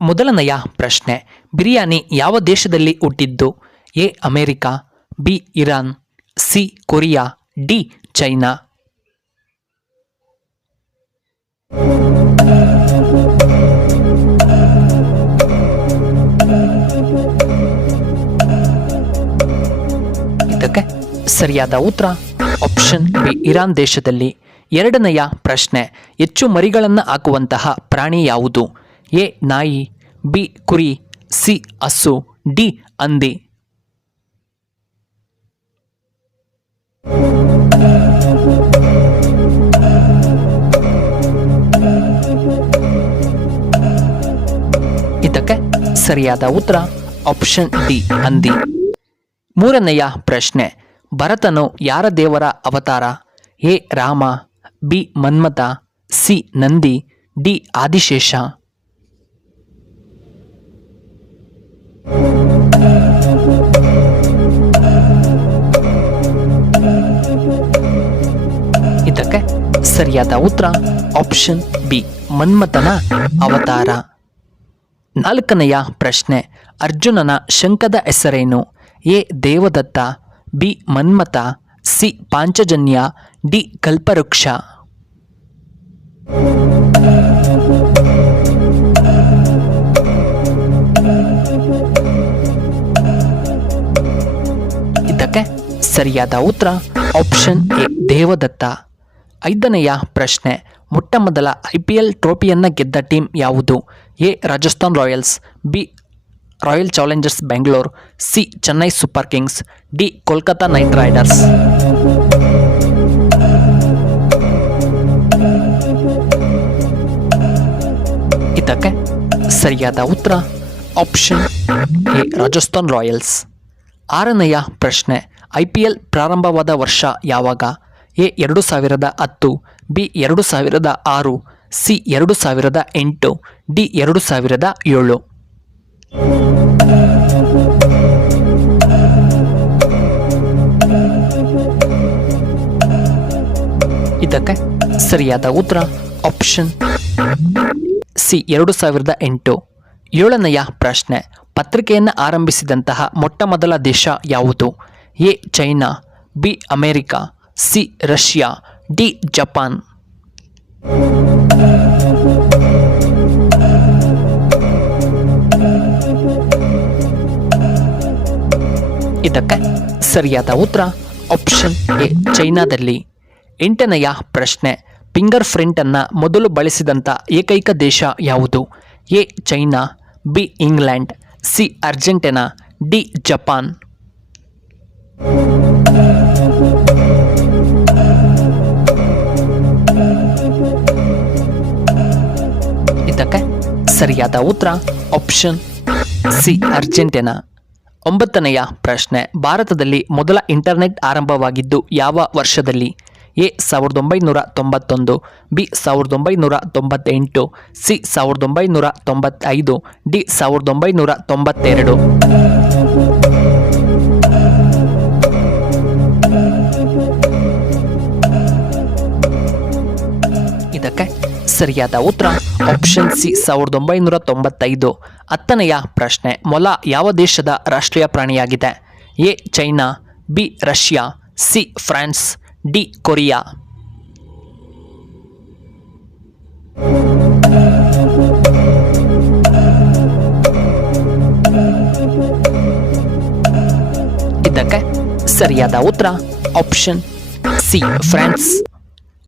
ಮೊದಲನೆಯ ಪ್ರಶ್ನೆ, ಬಿರಿಯಾನಿ ಯಾವ ದೇಶದಲ್ಲಿ ಹುಟ್ಟಿದ್ದು? A America, B Iran, C Korea, D China. ಇದಕ್ಕೆ ಸರಿಯಾದ ಉತ್ತರ ಆಪ್ಷನ್ ಬಿ ಇರಾನ್ ದೇಶದಲ್ಲಿ. ಎರಡನೆಯ ಪ್ರಶ್ನೆ, ಹೆಚ್ಚು ಮರಿಗಳನ್ನು ಹಾಕುವಂತಹ ಪ್ರಾಣಿ ಯಾವುದು? ಎ ನಾಯಿ, ಬಿ ಕುರಿ, ಸಿ ಹಸು, ಡಿ ಹಂದಿ. ಇದಕ್ಕೆ ಸರಿಯಾದ ಉತ್ತರ ಆಪ್ಷನ್ ಡಿ ಹಂದಿ. ಮೂರನೆಯ ಪ್ರಶ್ನೆ, ಭರತನು ಯಾರ ದೇವರ ಅವತಾರ? A Rama, B Manmatha, C Nandi, D Adishesha. ಇದಕ್ಕೆ ಸರಿಯಾದ ಉತ್ತರ ಆಪ್ಷನ್ ಬಿ ಮನ್ಮಥನ ಅವತಾರ. ನಾಲ್ಕನೆಯ ಪ್ರಶ್ನೆ, ಅರ್ಜುನನ ಶಂಖದ ಹೆಸರೇನು? A Devadatta, B Manmatha, C Panchajanya, D Kalpavriksha. ಇದಕ್ಕೆ ಸರಿಯಾದ ಉತ್ತರ ಆಪ್ಷನ್ ಎ ದೇವದತ್ತ. ಐದನೆಯ ಪ್ರಶ್ನೆ, ಮೊಟ್ಟ ಮೊದಲ IPL ಟ್ರೋಫಿಯನ್ನು ಗೆದ್ದ ಟೀಮ್ ಯಾವುದು? A Rajasthan Royals, B royal Challengers Bengaluru, C Chennai super Kings, D Kolkata night Riders. ಇದಕ್ಕೆ ಸರಿಯಾದ ಉತ್ತರ ಆಪ್ಷನ್ ಎ ರಾಜಸ್ಥಾನ್ ರಾಯಲ್ಸ್. ಆರನೆಯ ಪ್ರಶ್ನೆ, IPL ಪ್ರಾರಂಭವಾದ ವರ್ಷ ಯಾವಾಗ? A 2010, B 2006, C 2008, D 2007. ಇದಕ್ಕೆ ಸರಿಯಾದ ಉತ್ತರ ಆಪ್ಷನ್ ಸಿ 2008. ಏಳನೆಯ ಪ್ರಶ್ನೆ, ಪತ್ರಿಕೆಯನ್ನು ಆರಂಭಿಸಿದಂತಹ ಮೊಟ್ಟ ಮೊದಲ ದೇಶ ಯಾವುದು? A China, B America, C Russia, D Japan. ಇದಕ್ಕೆ ಸರಿಯಾದ ಉತ್ತರ ಆಪ್ಷನ್ ಎ ಚೈನಾದಲ್ಲಿ. ಎಂಟನೆಯ ಪ್ರಶ್ನೆ, ಫಿಂಗರ್ ಪ್ರಿಂಟ್ ಅನ್ನು ಮೊದಲು ಬಳಸಿದಂಥ ಏಕೈಕ ದೇಶ ಯಾವುದು? A China, B England, C Argentina, D Japan. ಇದಕ್ಕೆ ಸರಿಯಾದ ಉತ್ತರ ಆಪ್ಷನ್ ಸಿ ಅರ್ಜೆಂಟೀನಾ. ಒಂಬತ್ತನೆಯ ಪ್ರಶ್ನೆ, ಭಾರತದಲ್ಲಿ ಮೊದಲ ಇಂಟರ್ನೆಟ್ ಆರಂಭವಾಗಿದ್ದು ಯಾವ ವರ್ಷದಲ್ಲಿ? A 1991, B 1998, C 1995, D 1992. ಇದಕ್ಕೆ ಸರಿಯಾದ ಉತ್ತರ ಆಪ್ಷನ್ ಸಿ 1995. ಹತ್ತನೆಯ ಪ್ರಶ್ನೆ, ಮೊಲ ಯಾವ ದೇಶದ ರಾಷ್ಟ್ರೀಯ ಪ್ರಾಣಿಯಾಗಿದೆ? A China, B Russia, C France, D Korea. ಇದಕ್ಕೆ ಸರಿಯಾದ ಉತ್ತರ ಆಪ್ಷನ್ ಸಿ ಫ್ರಾನ್ಸ್.